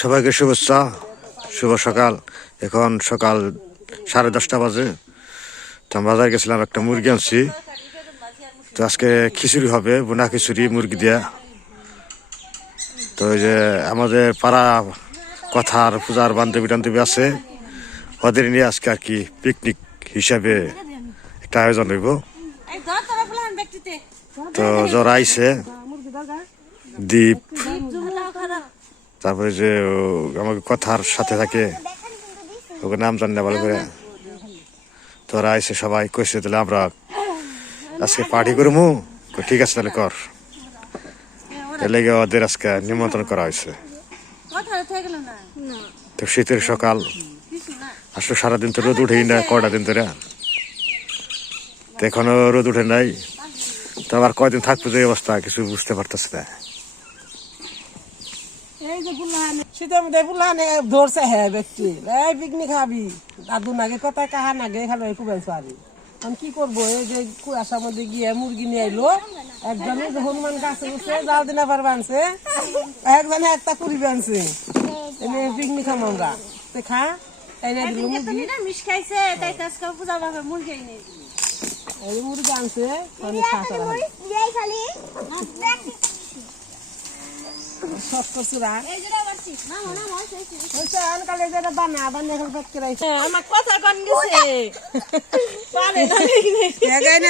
সবাইকে শুভেচ্ছা শুভ সকাল। এখন সকাল সাড়ে দশটা বাজে। তো বাজার গেছিলাম একটা মুরগি আনছি। তো আজকে খিচুড়ি হবে বোনা খিচুড়ি, মুরগি দিয়া। তো ওই যে আমাদের পাড়া কথার পূজার বান্ধবী টান্ধবী আছে, ওদের নিয়ে আজকে আর কি পিকনিক হিসাবে একটা আয়োজন হইব। তো জ্বর জুমলা খারা তারপরে যে আমাকে কথার সাথে থাকে, ওকে নাম জানি না ভালো করে। তোরা আইসে সবাই কইছে তাহলে আমরা আজকে পার্টি করব ঠিক আছে তাহলে কর। তাহলে গিয়ে ওদের আজকে নিমন্ত্রণ করা হয়েছে। তো শীতের সকাল। আসলে সারাদিন তো রোদ উঠেই না কটা দিন ধরে। তো এখনও রোদ উঠে নাই। তো আবার কয়দিন থাকব যে অবস্থা, কিছু বুঝতে পারতেছে না। এই যে ফুলান শীতের মধ্যে পুলানে ধরছে হ্যাঁ ব্যক্তি। এই পিকনিক খাবি। দাদু নাগে কথা কাহা নাগে খালো এই কুবেন সারি আমি কি করব? এই যে কুয়াশার মধ্যে গিয়ে মুরগি নিয়ে আইলো। একজনে যে হনুমান গাছে বসে জাল দিনা পারবে আনছে একজনে একটা কুড়ি আনছে এনে পিকনিক খাম আমরা। তো খা এনে দিল মুরগি। নিরামিষ খাইছে তাই তো পূজা ভাবে মুরগি এনে এই মুরগি আনছে আমি খা করা হয়। সব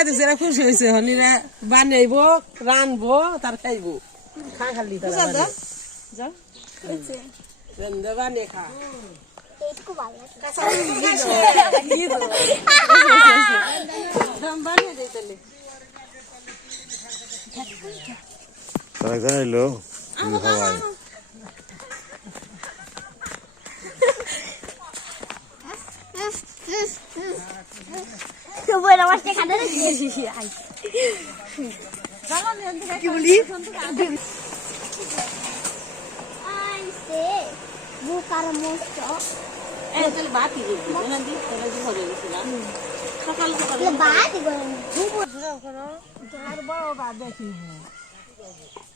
দিছে এরা খুশি হয়েছে হনিরা বানাইব রানবো তার খাইব খা খালি বানিয়ে খা বানিয়ে দেই তাহলে এলো হাওয়াই কি বলি? বুকার গেছিলাম সকাল সকাল বাদ করেন আর বড়টা দেখি থেকে তাহলে বড়টা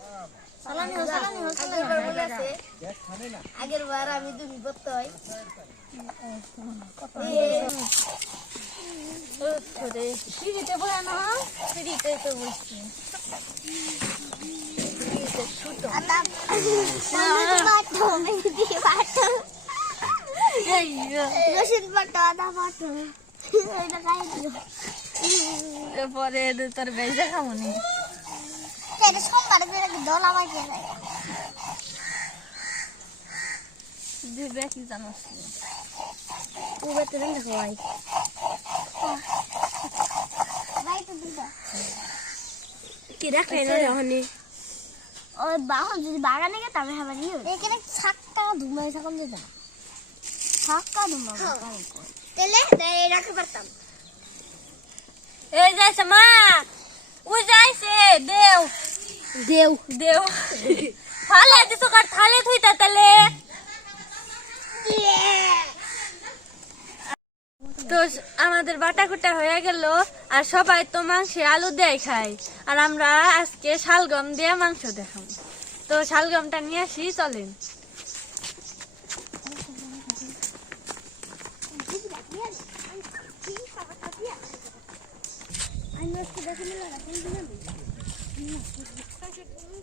আগের বার আমি দুই বত্তই সিঁড়িতে বলে না? সিঁড়িতে তো বসছি রসুন বাটো আদা বাটো এটা খাই দিও। পরে তোর সোমবার করে দলা বাজিয়ে দেয়? দিবে কি জানো? উবে তো রেন্ডা খাওয়াই বাইতে দিদা কি রাখলে না হনি ওই বাহন যদি বাগানে গে তবে হবে নি এখানে ছাক্কা ধুমা ছাকম দিদা ছাক্কা ধুমা তেলে এই রাখতে পারতাম। এই যাইছে মা ও যাইছে দেও। দেও। দেও। থালে দিছো কার থালে থুইতা তালে? তো আমাদের বাটা কুটা হয়ে গেল, আর সবাই তো মাংসে আলু দিয়ে খায়। আর আমরা আজকে শালগম দিয়ে মাংস দেখাম তো শালগমটা নিয়ে আসি, চলেন।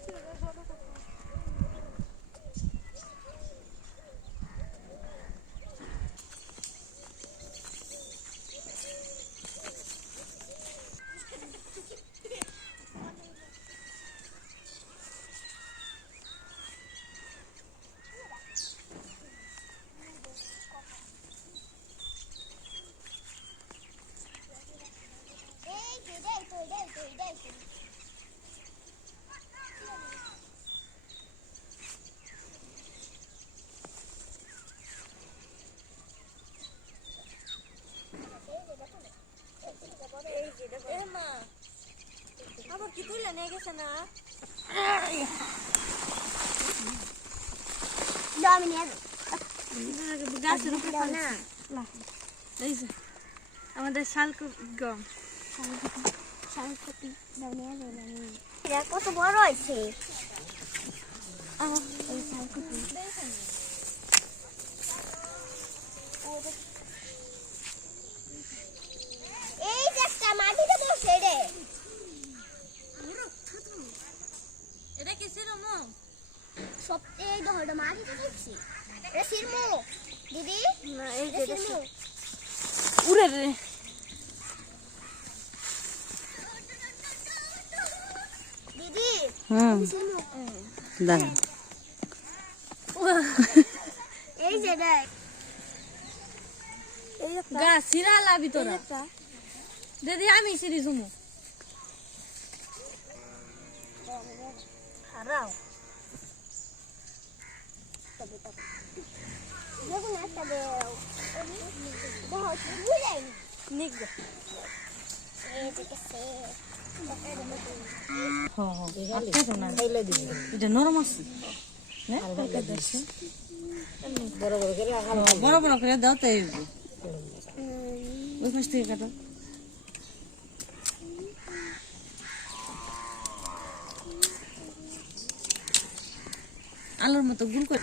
to the house. আবার কি তুলে নিয়ে গেছে না গাছের উপরে না আমাদের শালকুপ গম কত বড় আছে এটা সিরমু দিদি? না এই যে সিরমু উড়ে রে। দিদি? হুম। দাঁড়া। এই যে দেখ। এই একটা। গা সিরা লাবি তোরা। দিদি আমি সিরি সুমু হারাও এটা নরম আছে বড় বড় করে দাও তাই ওই পাশ থেকে কাটো আলুর মতো গুল করে।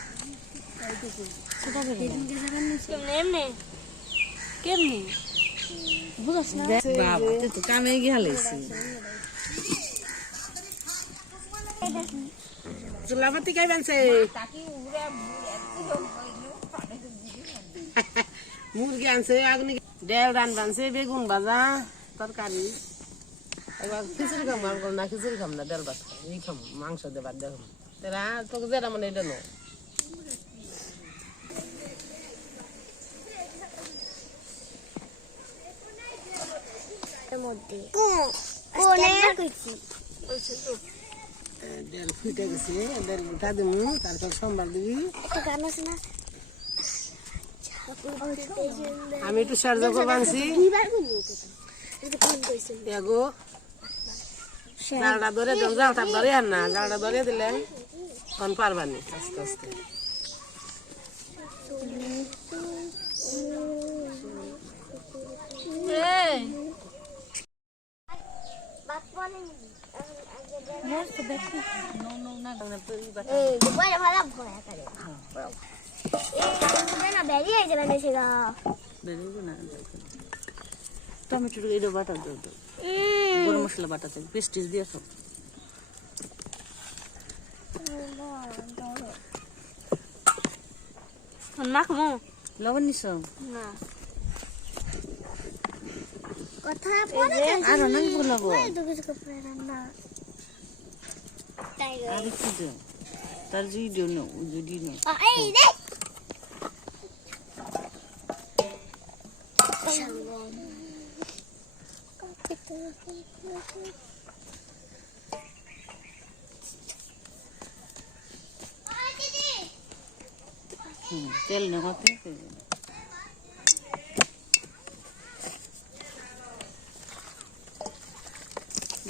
কেমনে বুঝাস না। বাবা। তুই তো কামে গিয়ে হালাইছি চুলাপাতি খাই বানছে? মুরগি আনছে আগুনি ডেল রান বানছে বেগুন ভাজা তরকারি। এবার খিচুড়ি খাম না খিচুড়ি খাম না ডাল ভাত খাম মাংস দেবার দেখম তেরা তোকে যেটা মানে এটা নো। এর মধ্যে। কোনে কইছি ডাল ফুটে গেছে ডাল উঠা দিমু তারপর সোমবার দিবি। একটা গান আছে না? আমি একটু সার্জ করে বানছি। এগো জালটা ধরে দেব জালটা ধরে আর না জালটা ধরে দিলে তখন পারবানি আস্তে আস্তে। এই বাপ বলে নিবি মস্ত দেখি এই যে বড় ভালো ভয় করে এই না বেরিয়ে যাবে না সেগা টমেটো এটা বাটা দাও দাও গরম মশলা বাটা দাও পেস্টিস দিয়ে সব মাখমু লবণ নিছ না। আর অনেক রে আর কি দাও তার জি দিও না ও যদি না। এই রে হুম তেল নেওয়াতে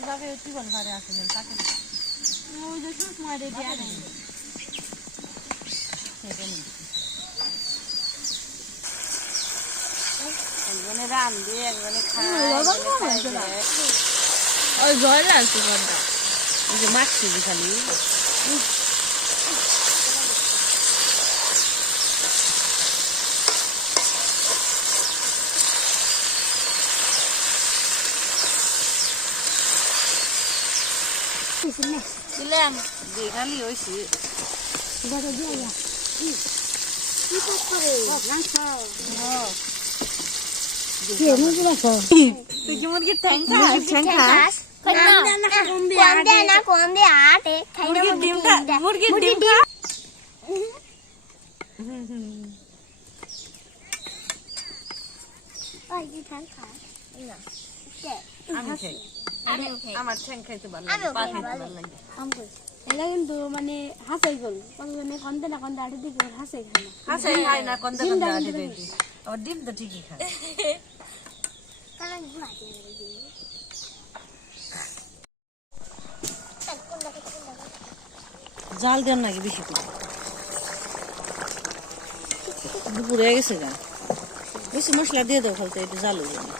ভাবে জীবন ঘরে আসলে তাকে ওই যে সুষমা রেডি আনে একজনে রান দিয়ে একজনে খায় ওই ভয় লাগছে যে মাখছি খালি দিলাম খালি হয়েছে তুই কি মুরগির ঠ্যাং খাস? ঠ্যাং খাস? কম দে না কম দে আটে। খাই না মুরগির ডিম। খা মুরগির ডিম। খা ওই যে ঠান খা না। আমি খাই। আমার ঠ্যাং খাইতে ভালো আমিও পা খাইতে ভালো। ভালো লাগে এলা কিন্তু মানে হাসাই গেল কতজনে কন্দে না কন্দে আটে দিকে হাসাই খায় না। হাসে খাই না কোনটা কোনটা আটে দেয় আবার ডিম তো ঠিকই খায়। জাল দেন নাকি বেশি করে? দুপুরে হয়ে গেছে গা। বেশি মশলা দিয়ে দাও খালতে একটু জাল হয়ে যাবে।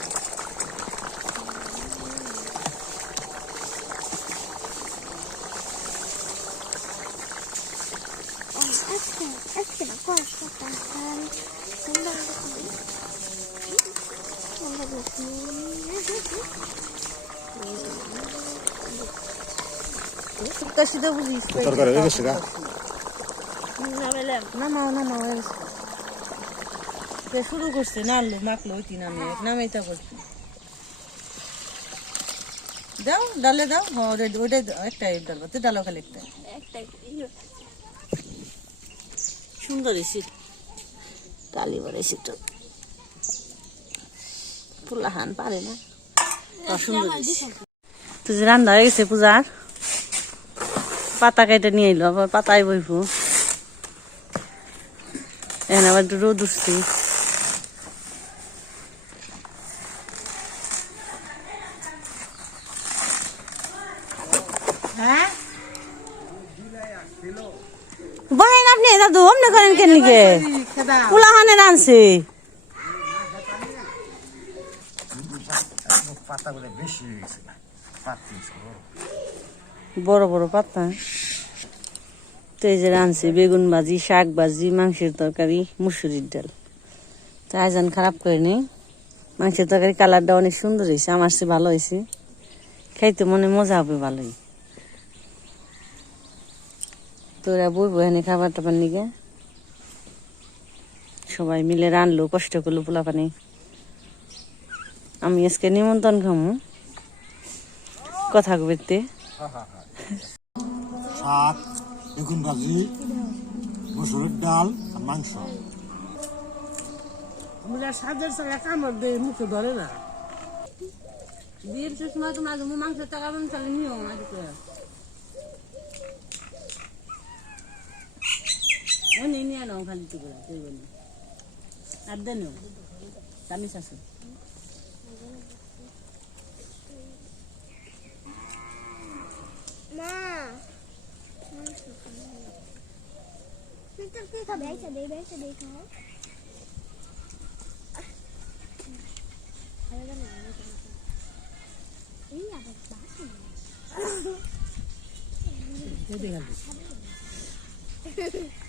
না হয়ে হয়ে গেছে কে শুরু করছে নাড়লো মাখলো ওইটি নামে নামেই তা করছে দাও ডালে দাও হ্যাঁ ওইটা ওইটা একটাই ডালবো তো ডালো খালি একটা সুন্দর এসি। কালিবার এসি তো। পুলাহান পারে না। সুন্দর তুই যে রান্না হয়ে গেছে পূজার পাতা কেটে নিয়ে এলো আবার পাতায় বইব। এখন আবার রোদ উঠছি বহেন আপনি দাদু অমনে করেন কেন রানছে বড় বড় পাতা। তো এই যে রানছে বেগুন ভাজি, শাক ভাজি, মাংসের তরকারি, মুসুরির ডাল। তো আয়োজন খারাপ করে নেই মাংসের তরকারি কালারটা অনেক সুন্দর হয়েছে, আমার সে ভালো হয়েছে। খাইতে মনে মজা হবে ভালোই। তোরা বইব এখানে খাবার টাবার নিগে। সবাই মিলে রানলো কষ্ট করল পোলা পানি আমি আজকে নিমন্ত্রণ খামু। কথা কবিতে শাক বেগুন ভাজি মসুরের ডাল আর মাংস। আমরা সাজের সঙ্গে কামড় দিয়ে মুখে ধরে না। বিয়ের সময় তোমরা তুমি মাংস নিও আজকে ও নিয়ে নিয়ে নাও খালি টুকু করবে না আর দেন আমি শাশু মা তুই কি খাবে এইটা দে এইটা দে খাও এই আবার বাসন যদি কাল দেন মিট বসে থাকতো হুম কাকা করছে এই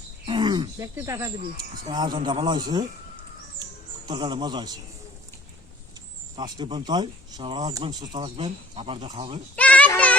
দেখতে টাকা দিবি। আয়োজনটা ভালো হয়েছে। তরকারি মজা হয়েছে। আজকে পর্যন্ত সবাই রাখবেন সুস্থ রাখবেন আবার দেখা হবে। টাটা!